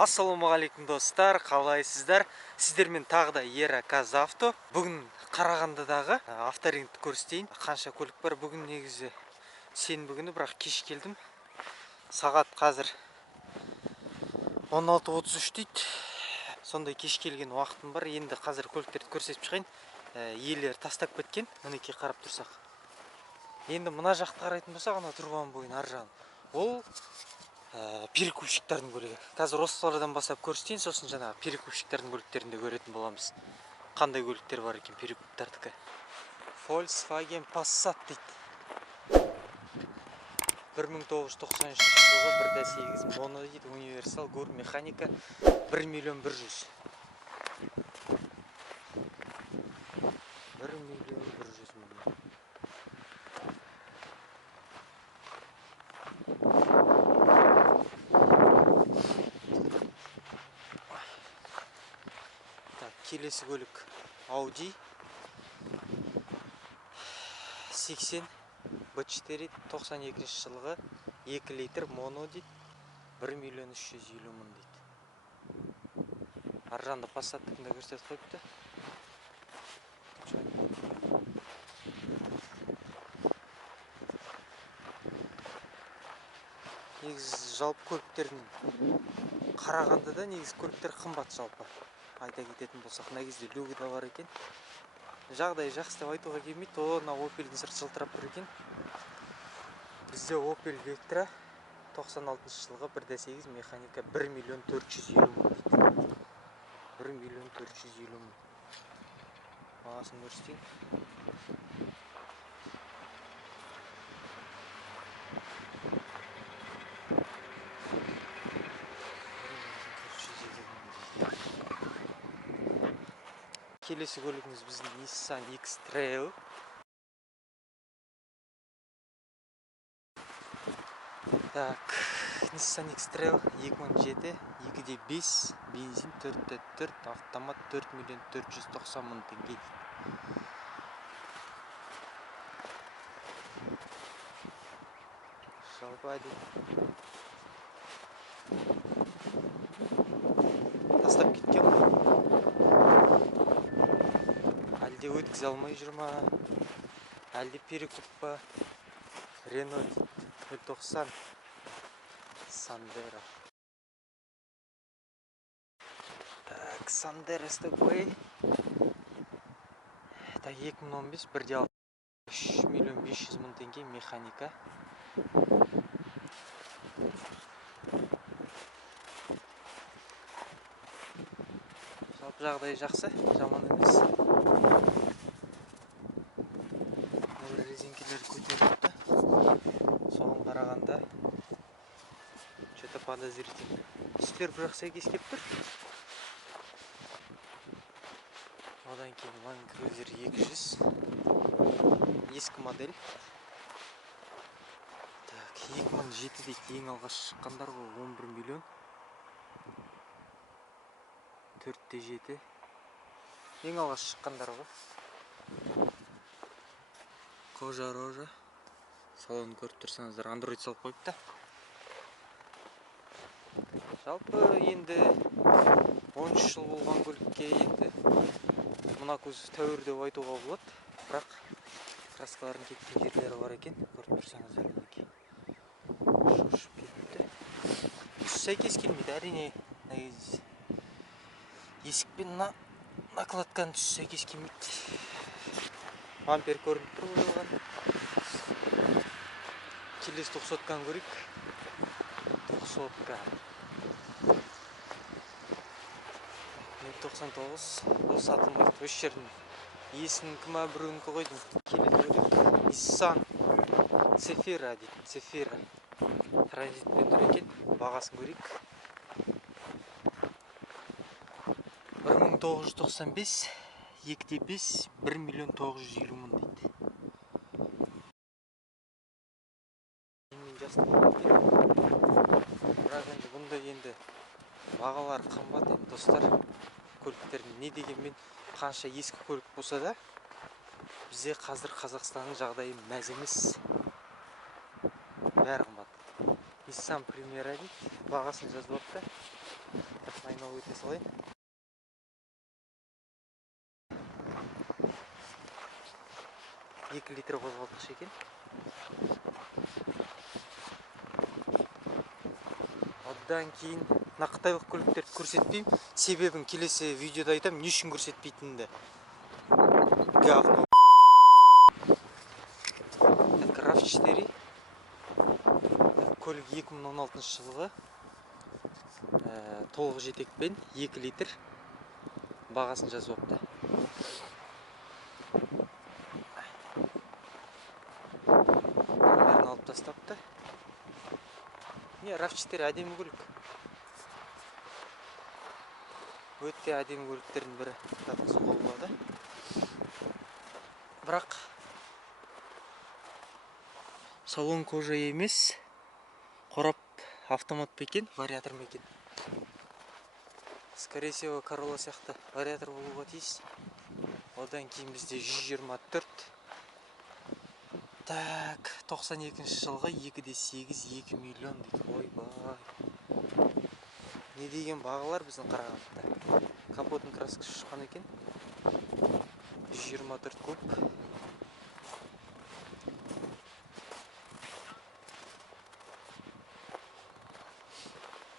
Ассалаумағалейкум достар, қалайсыздар? Сіздермен тағы да Ера Казавто. Бүгін Қарағандыдағы авторингті көрсетейін. Қанша көлік бар? Бүгін негізі сенбі күні, бірақ кеш келдім. Сағат қазір 16:33 дейді. Сондай кеш келген уақытым бар. Енді қазір көліктерді көрсетіп шығайын. Иелері тастап кеткен. Мінекей қарап тұрсақ. Енді мына жақты қарайтын болсақ, ана тұрған бойын ар жағын. Ол перекупщиктардың көлігі. Қазір осылардан бастап көрсетейін, сосын жаңағы перекупщиктардың көліктерінде көретін боламыз. Қандай көліктер бар екен перекуптардікі. Volkswagen Passat дейді. 1993 жылғы 1.8 моно дейді, универсал гор механика 1.100.000. 1.100.000 мың. Келесі көлік Audi 80 B4 92 жылғы 2 литр моно дейді, 1.350.000 дейді. Аржанда Passat-тікінде көрсетіп қойыпты. Негізі жалпы көліктердің Қарағандыда негізі көліктер қымбат жалпы. Айта кететін болсақ, мына кезде люгі да бар екен. Жағдай жақсы деп айтуға келмейді. Мына Opel'дің сырты жылтырап тұр екен. Бізде Opel Vectra 96 жылғы 1.8 механика 1.450.000 дейді. 1.450.000. Бағасын көрсетейін. Келесі көлігіміз біздің Nissan X-Trail. Так, Nissan X-Trail 2007, 2.5, бензин 4.4, автомат 4.490.000 теңге. Жалпы тастап кеткен ғой. Әлде өткізе алмай жүр ма? Әлде перекуп па? Renault 090 Sandero. Так, Sandero STB. 2015 3.500.000 теңге механика. Жалпы жағдай жақсы, жаман емес. Резинкелер көтеріліпті. Соған қарағанда что-то подозрительно. Үстер бірақ сәйкес келіп тұр. Одан кейін Land Cruiser 200 ескі модель. Так, 2007 дейді, ең алғаш шыққандар ғой, 11 миллион. 4.7. Ең алғаш шыққандар ғой. Кожа рожа. Салон көріп тұрсаңыздар, Android салып қойыпты. Жалпы енді 13 жыл болған көлікке енді мына көз тәуір деп айтуға болады. Бірақ краскаларын кеткен жерлері бар екен. Көріп тұрсаңыздар, мінекей. Шошып кетті. Сәйкес келмейді, әрине. Есікпен накладканың түсі сәйкес келмейді. Ампер көрініп тұр болған. Келесі 90-каны көрейік. 90-ка. 99. Бұл сатылмайды. Өш жердің иесінің кіма біреуінікі қойдым. Келесі көрейік. Nissan Zafira дейді. Zafira. Транзитпен тұр екен. Бағасын көрейік. 1995, 2.5, 1.950.000 дейді. Бірақ енді бұнда енді бағалар қымбат енді достар. Көліктердің не дегенмен қанша ескі көлік болса да, бізде қазір Қазақстанның жағдайы мәз емес. Бәрі қымбат. Nissan Primera дейді. Бағасын жазып отты. өте салайын. Екі литр қозғалтқыш екен. Одан кейін қытайлық көліктерді көрсетпеймін. Себебін келесі видеода айтам, не үшін көрсетпейтінімді. Говно. RAV4 көлік 2016 жылғы, толық жетекпен 2 литр, бағасын жазып опты. Номерін алып тастапты. Не, RAV4 әдемі көлік. Өте әдемі көліктердің бірі жатқызуға болады. Бірақ салон кожа емес, қорап автомат екен, вариатор екен. Скорее всего, Corolla сияқты вариатор болуға тиіс. Одан кейін бізде 124. Так, 92 жылғы 2,8 2 миллион дейді. Ойбай. Не деген бағалар біздің Қарағандыда. Капотын краскасы шыққан екен. 124 куб.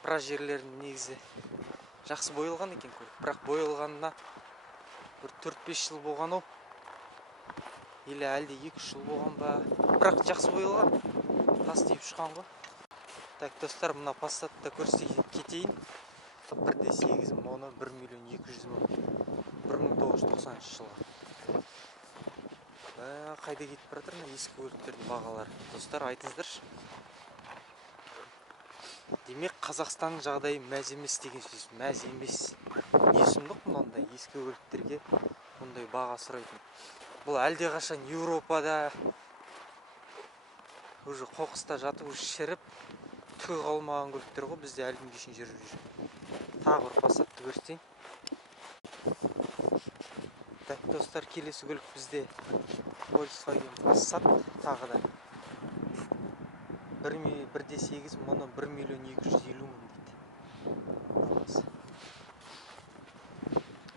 Біраз жерлерін негізі жақсы боялған екен көлік. Бірақ боялғанына бір 4-5 жыл болған ау. Или әлде 2-3 жыл болған ба. Бірақ жақсы боялған. Тас тиіп шыққан ғой. Так, достар, мына Passat'та көрсетейін кетейін. 1,8 моно 1 миллион 200 мың. 1990 жылғы. Қайда кетіп баратыр мына ескі көліктердің бағалары? Достар, айтыңыздаршы. Демек, Қазақстанның жағдайы мәз емес деген сөз. Мәз емес. Не сұмдық мұндай ескі көліктерге мұндай баға сұрайтын. Бұл әлде қашан Еуропада уже қоқыста жатып шіріп түгі қалмаған көліктер ғой, бізде әлі күнге шейін жүріп жүр. Тағы бір Passat'ты көрсетейін. Так, достар, келесі көлік бізде Volkswagen Passat, тағы да 1,8 моно 1 миллион 250 мың дейді.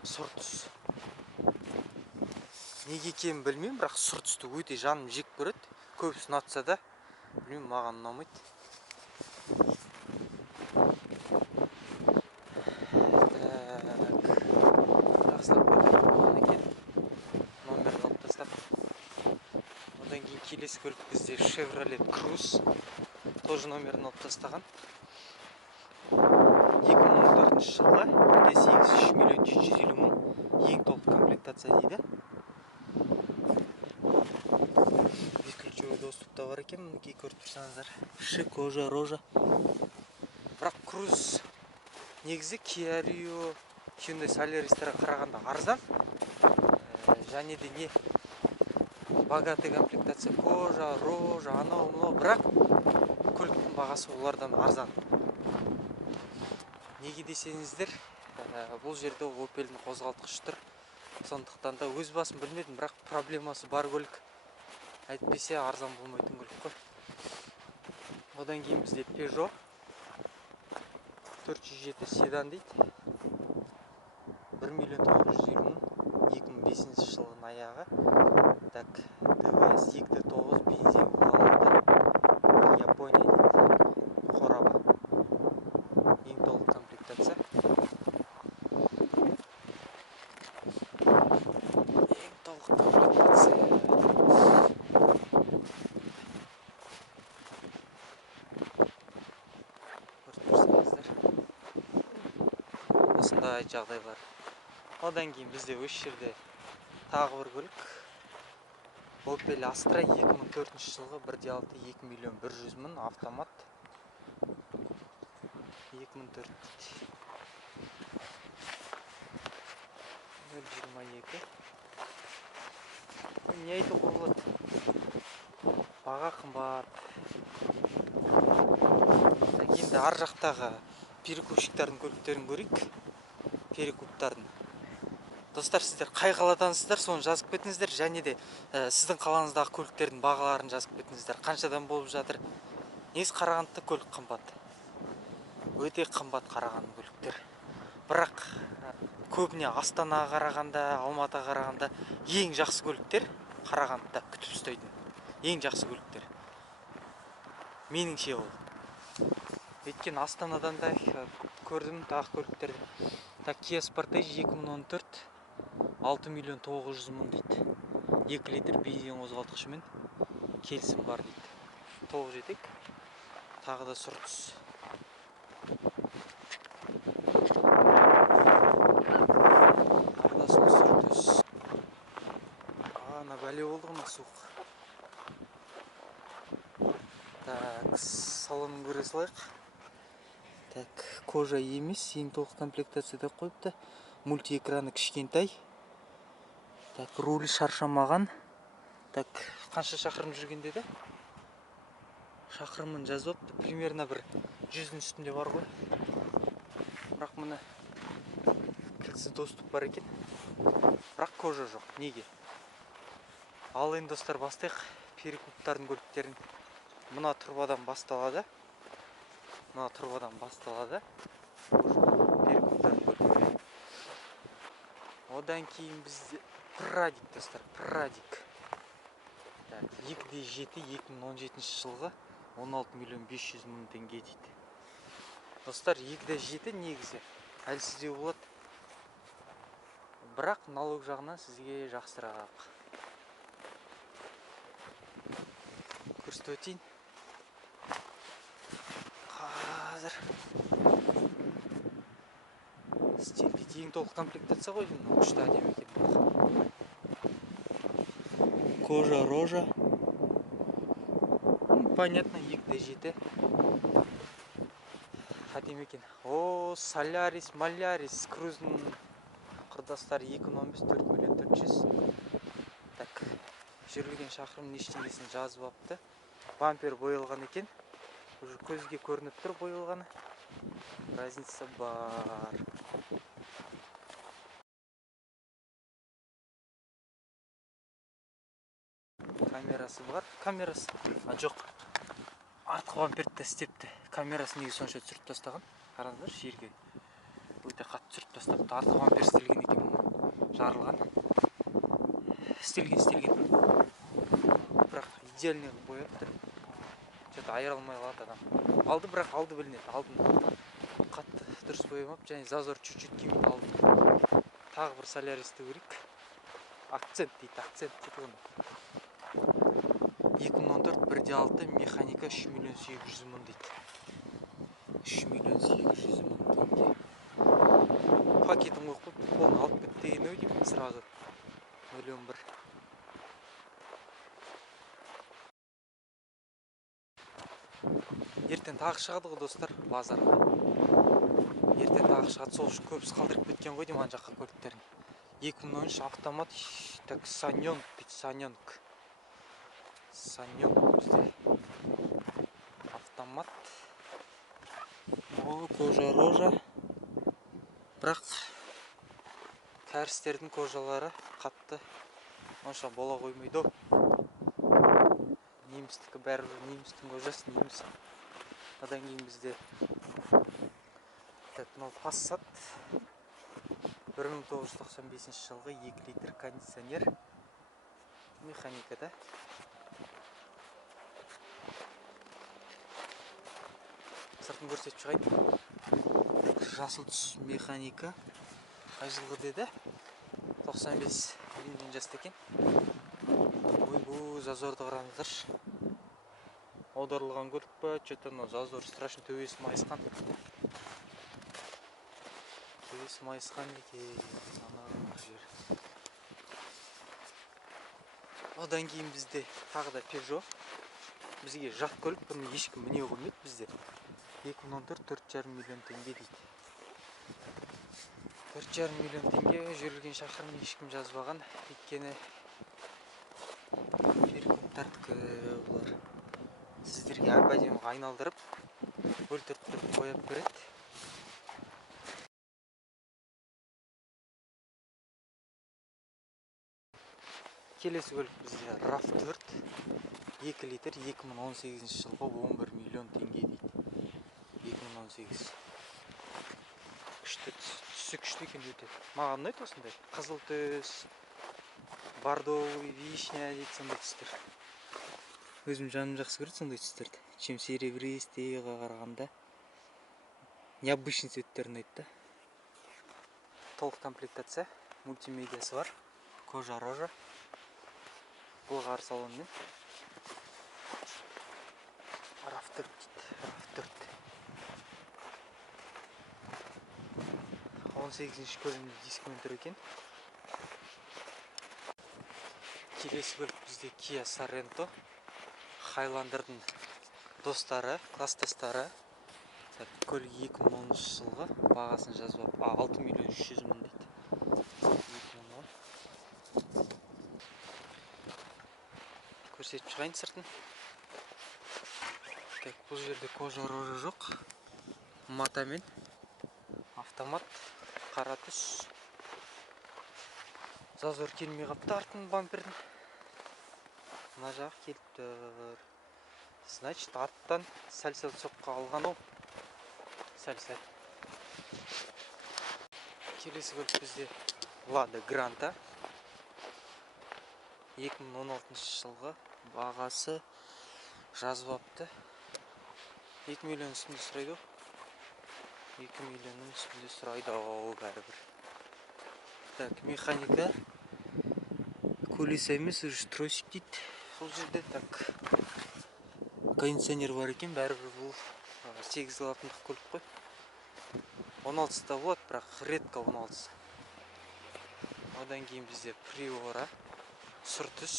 Сұр түс. Неге екенін білмеймін, бірақ сұр түсті өте жаным жек көреді. Көбісі ұнатса да, білмеймін, маған ұнамайды. Жақсылап көтеріп болған екен. Номерін алып тастап. Одан кейін келесі көлік бізде Chevrolet Cruze. Тоже номерін алып тастаған. 2014 жылғы 1,8 3 миллион 150 мың. Ең толық комплектация дейді. Бесключевой доступта бар екен, мінекей көріп тұрсаңыздар. Іші кожа, рожа. Бірақ Cruze негізі Kia Rio, Hyundai Solaris'тарға қарағанда арзан. Және де не богатый комплектация, кожа, рожа, анау-мынау. Бірақ көліктің бағасы олардан арзан. Неге десеңіздер, бұл жерде Opel'дің қозғалтқышы тұр. Сондықтан да өз басым білмедім, бірақ проблемасы бар көлік. Әйтпесе арзан болмайтын көлік қой. Одан кейін бізде Peugeot 407 седан дейді. 1 миллион 950 мың. 2005 жылғын аяғы. Так, ДВС 2.9 бензин құлалады. Япония дейді. Қораба. Ең толық комплектация. Ең толық комплектация. Осындай жағдайлар. Одан кейін бізде осы жерде тағы бір көлік. Opel Astra 2004 жылғы 1,6 2 миллион 100 мың автомат. 2004. 0,22. Не айтуға болады? Баға қымбат. Енді ар жақтағы перекупщиктардың көліктерін көрейік. Перекуптардың. Достар, сіздер қай қаладансыздар, соны жазып кетіңіздер. Және де сіздің қалаңыздағы көліктердің бағаларын жазып кетіңіздер. Қаншадан болып жатыр? Негізі Қарағандыда көлік қымбат. Өте қымбат Қарағанды көліктер. бірақ көбіне Астанаға қарағанда, Алматыға қарағанда ең жақсы көліктер Қарағандыда күтіп ұстайтын ең жақсы көліктер. Меніңше ол. Өйткені Астанадан да көрдім тағы көліктерді. Так, Kia Sportage 2014 6.900.000 дейді. 2 литр бензин қозғалтқышымен келісім бар дейді. Толық жетек. Тағы да сұр түс. Ардасының сұр түс. Ана бәле болды ғына суық. Так, салонын көре салайық. Так, кожа емес, ең толық комплектацияда қойыпты. Мультиэкраны кішкентай. Так, руль шаршамаған. Так, қанша шақырым жүрген деді? Шақырымын жазыпты. Примерно бір 100-дің үстінде бар ғой. Бірақ мына кілтсіз доступ бар екен. Бірақ кожа жоқ. Неге? Ал енді достар, бастайық перекуптардың көліктерін. Мына турбадан басталады. Перекуптардың көліктері. Одан кейін бізде Прадик достар, Прадик. 2.7 2017 жылғы 16.500.000 теңге дейді. Достар, 2.7 негізі әлсіздеу болады. Бірақ налог жағынан сізге жақсырақ. Көрсетіп өтейін. Қазір стильдейді. Ең толық комплектация ғой, күшті әдемі екен. Кожа, рожа. Понятно, 2.7. Әдемі екен. О, Солярис, Малярис, Крузның құрдастар 2.15 4.400.000. Так, жүрілген шақырым нештеңесін жазып апты. Бампер бойылған екен. Уже көзге көрініп тұр бойылғаны. Разница бар. Камерасы бар. Камерасы. Жоқ. Артқы бамперді істепті. Камерасы неге сонша түсіріп тастаған? Қараңдар, жерге өте қатты түсіріп тастапты. Артқы бампер істелген екен. Жарылған. Істелген. Бірақ идеальный бояпты. Что-то айыра алмай қалады адам. Алды, бірақ алды білінеді. Алдын қатты дұрыс боямап, және зазор чуть-чуть кемейді алдын. Тағы бір Соляристі көрейік. Акцент дейді оны. 2014 1.6 механика 3.800.000 дейді. 3.800.000 теңге. Пакетін қойып қойып, оны алып кет деген ой деймін сразу. 1.1 Ертең тағы шығады ғой достар, базарға. Ертең тағы шығады, сол үшін көбісі қалдырып кеткен ғой деймін ана жаққа көліктерін. 2013 автомат, так, Саньонг дейді, Саньонг бізде. Автомат. О, кожа, рожа. Бірақ кәрістердің кожалары қатты онша бола қоймайды. Немістікі бәрібір немістің кожасы неміс. Одан кейін бізде мынау Passat 1995 жылғы 2 литр кондиционер механикада. Сыртын көрсетіп шығайын. Жасыл түс механика. Қай жылғы деді? 95 бензин жасты екен. Ой, зазорды қараңыздаршы. Аударылған көлік па? Что-то зазор страшно, төбесі майысқан. Одан кейін бізде тағы да Peugeot. Бізге жат көлік, бұны ешкім міне қоймайды бізде. 2014 4,5 миллион теңге дейді. 4,5 миллион теңге жүрілген шақырым ешкім жазбаған. Өйткені перекуптардікі бұлар. Сіздерге әп-әдемі айналдырып, өлтіріп қойып береді. Келесі көлік бізде RAV4 2 литр 2018 жылғы 11 миллион теңге дейді. 2018. Күшті түс түсі күшті екен өте. Маған ұнайды осындай. Қызыл түс, бордовый, вишня дейді сондай түстер. Өзім жаным жақсы көреді сондай түстерді. Чем серебристыйға қарағанда необычный цветтер ұнайды да. Толық комплектация, мультимедиасы бар. Кожа рожа. Былғары салонмен. RAV4 дейді. RAV4. 18-ші көлемді дискімен тұр екен. Келесі көлік бізде Kia Sorento. Хайландердің достары, класстастары. Көлік 2010 жылғы, бағасын жазып, 6 миллион 300 мың дейді. 2010. Көрсетіп шығайын сыртын. Бұл жерде кожа рожа жоқ. Матамен. Автомат. Қара түс. Зазор келмей қапты артын бампердің. Мына жақ келіп тұр. Значит, аттан сәл-сәл соққа алған ол. Сәл-сәл. Келесі көлік бізде Lada Granta. 2016 жылғы, бағасы жазып апты. 2 миллион үстінде сұрайды. 2 миллионның үстінде сұрайды бәрібір. Так, механика. Колеса емес, уже тросик дейді. Бұл жерде так. Кондиционер бар екен, бәрібір бұл 8 қалатындық көлік қой. 16-та болады, бірақ редко 16. Одан кейін бізде Priora. Сұр түс.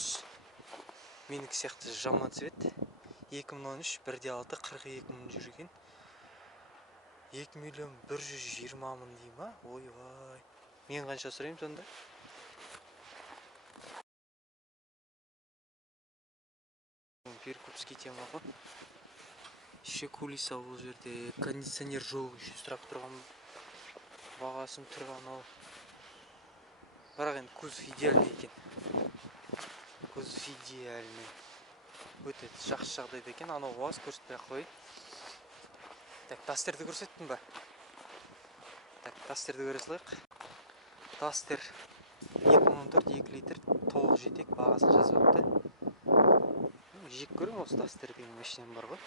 Менікі сияқты жаман цвет. 2013, 1.6, 42 мың жүрген. 2 миллион 120 мың дей ма? Ой-ой. Мен қанша сұрайым сонда? Перекупский тема ғой. Еще кулиса бұл жерде. Кондиционер жоқ, еще сұрақ тұрған. Бағасын тұрған ол. Бірақ енді кузов идеальный екен. Кузов идеальный. Өте жақсы жағдайда екен. Анау УАЗ көрсетпей қой. Так, Дастерді көрсеттім ба? Так, Дастерді көре салайық. Дастер 2014 2 литр толық жетек, бағасын жазып апты. Жек көрем осы Дастер деген машинам бар ғой.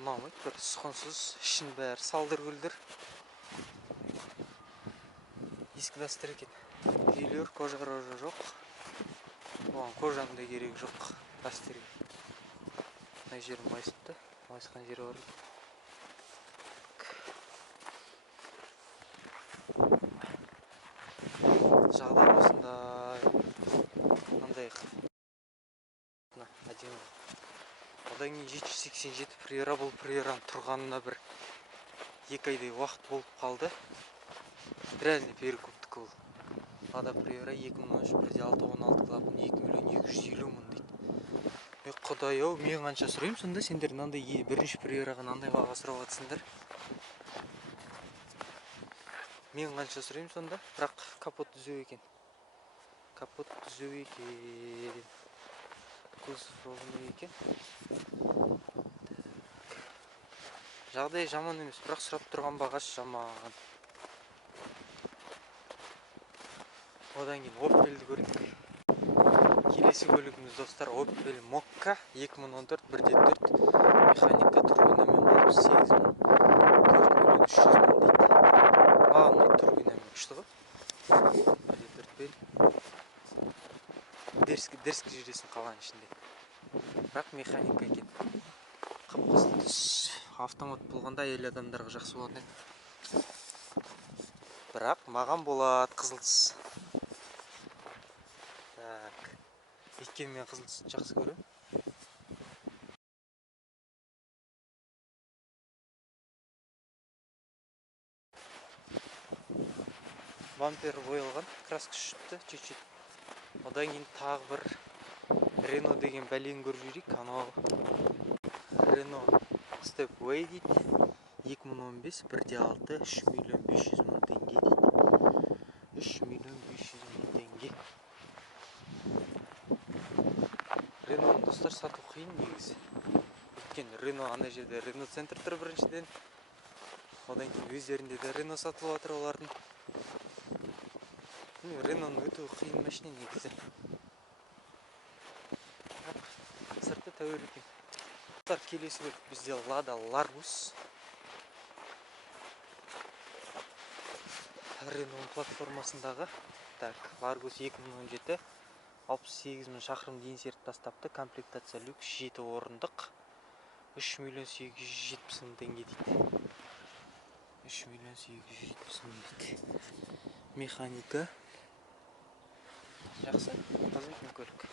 Ұнамайды, бір сұқынсыз, ішін бәрі салдыр-гүлдір. Ескі Дастер екен. Үйлер, кожа рожа жоқ. Оған кожаның да керегі жоқ Дастерге. Мына жерім майысыпты. Майысқан жері бар. Жағдай осындай. Қандай әдемі. Одан кейін 787 Priora, бұл Priora'ның тұрғанына бір 2 айдай уақыт болып қалды. Реально перекуптік ол. Lada Priora 2013, 1.6, 16 клапан, 2 миллион 250 мың дейді. Құдай ау, мен қанша сұрайым сонда? Сендер мынандай бірінші Priora'ға мынандай баға сұрап жатсыңдар. Мен қанша сұрайым сонда? Бірақ капот түзеу екен. Капот түзеу екен. Кузов ровный екен. Жағдай жаман емес, бірақ сұрап тұрған бағасы жаман. Одан кейін Opel'ді көрдік. Келесі көлігіміз достар Opel Mokka 2014 1.4 механика турбинамен болып 8 мың 4 миллион 300 мың дейді. Маған ұнайды турбинамен, күшті ғой. 1.4 дерскі жүресің қалған ішінде. Бірақ механика екен. Қып-қызыл түс. Автомат болғанда әйел адамдарға жақсы болатын еді. Бірақ маған болады қызыл түс. Так. Өйткені мен қызыл түсті жақсы көрем. Бампер боялған, краска шүтті, чуть-чуть. Одан кейін тағы бір Renault деген бәлен көріп жүрейік. Анау Renault Stepway дейді. 2015, 1.6, 3 миллион 500 мың теңге дейді. 3 миллион 500 мың теңге. Renault достар сату қиын негізі. Өйткені Renault ана жерде Renault центр тұр біріншіден. Одан кейін өздерінде де Рено сатылып жатыр олардың. Реноның өте қиын машина негізі. Сырты тәуір екен. Келесі көлік бізде Лада Ларгус. Реноның платформасындағы. Так, Ларгус 2017 68 000 шақырым дейін серт тастапты. Комплектация люкс 7 орындық. 3 миллион 870 мың теңге дейді. 3 миллион 870 мың дейді. Механика. Жақсы, таза екен көлік.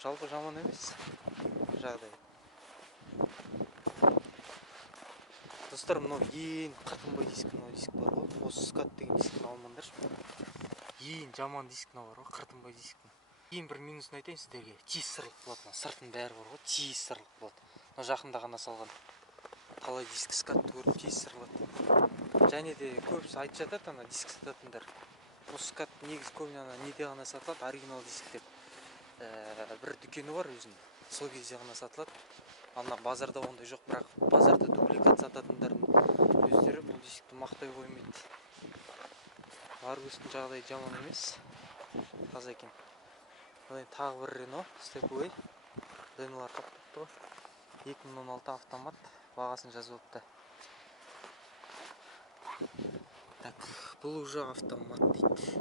Жалпы жаман емес жағдай. Достар, мынау ең қыртынбай диск бар ғой. Осы скат деген дискіні алмаңдаршы. Ең жаман дискіні бар ғой, қыртынбай дискіні. Ең бір минусын айтайын сіздерге. Тез сырылып болады. Сыртын бәрі бар ғой, тез сырылып болады. Мына жақында ғана салған. Талай диск скатты көріп тез сырылады. Және де көбісі айтып жатады, ана диск сататындар. Осы скат негізі көбіне ана неде ғана сатылады, оригинал диск деп. Бір дүкені бар өзінің. Сол кезде ғана сатылады. Ана базарда ондай жоқ, бірақ базарда дубликат сататындардың өздері бұл дискті мақтай қоймайды. Ларгустың жағдайы жаман емес, таза екен. Одан тағы бір Рено Stepway. Ренолар қаптапты ғой. 2016 автомат, бағасын жазып өтті. Так, бұл уже автомат дейді.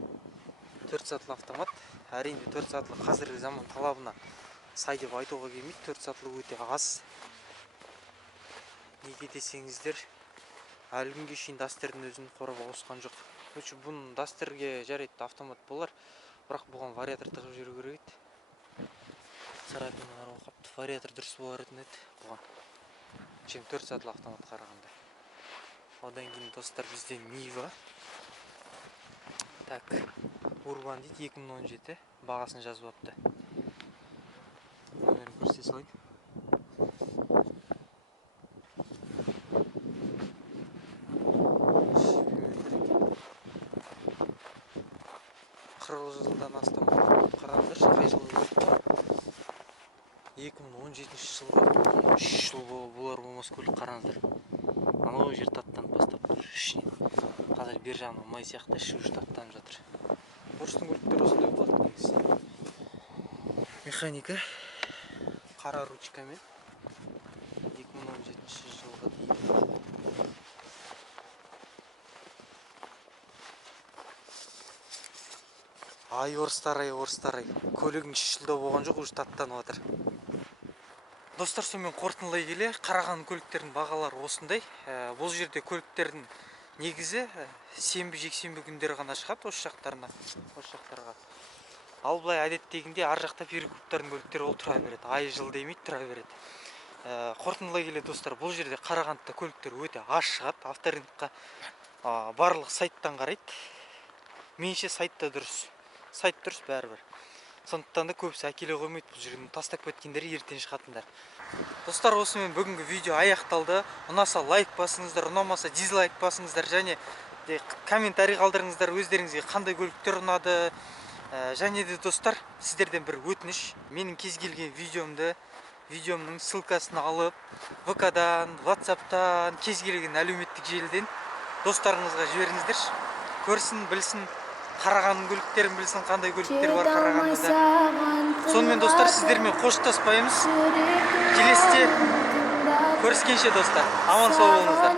4 сатылы автомат. Әрине 4 сатылы қазіргі заман талабына сай деп айтуға келмейді. 4 сатылы өте аз. Неге десеңіздер, әлі күнге шейін Дастердің өзін қорабы ауысқан жоқ. Бұның Дастерге жарайды автомат болар, бірақ бұған вариатор тығып жүру керек еді. Царапиналар оқапты, вариатор дұрыс болар еді бұған. Чем 4 сатылы автомат қарағанда. Одан кейін достар бізде Нива. Так, Урбан дейді 2017, бағасын жазып апты. Номерін көрсете салайын. Жылдан астам қараңдар, қай жылы көлік? 2017 жылға 3 жыл болар болмас көлік қараңдар. Анау жер таттанып бастап тұр ішінен. Қазір бер жағынан май сияқты іші үш таттанып жатыр. Орыстың көліктері осындай болады негізі. Механика қара ручкамен 2017 жылға дейін. Ай орыстар, көлігің 3 жылда болған жоқ, уже таттанып жатыр. Достар, сонымен қорытындылай келе, қараған көліктердің бағалары осындай. Бұл жерде көліктердің негізі сенбі-жексенбі күндері ғана шығады осы жақтарға. Ал былай әдеттегінде ар жақта перекуптардың көліктері ол тұра береді. Ай жыл демейді, тұра береді. Қорытындылай келе достар, бұл жерде Қарағандыда көліктер өте аз шығады. Авторыныққа барлық сайттан қарайды. Менше сайтта дұрыс. Сайт дұрыс бәрібір. Сондықтан да көбісі әкеле қоймайды, бұл жерін тастап кеткендері ертең шығатындар. Достар, осымен бүгінгі видео аяқталды. Ұнаса лайк басыңыздар, ұнамаса дизлайк басыңыздар, және комментарий қалдырыңыздар, өздеріңізге қандай көліктер ұнады. Және де достар, сіздерден бір өтініш, менің кез келген видеомның ссылкасын алып, ВК-дан, WhatsApp-тан, кез келген әлеуметтік желіден достарыңызға жіберіңіздер. Көрсін, білсін, Қарағанның көліктерін білсін, қандай көліктер бар Қарағандыда. Сонымен достар, сіздермен қоштаспаймыз. Келесіде көріскенше достар, аман сау болыңыздар.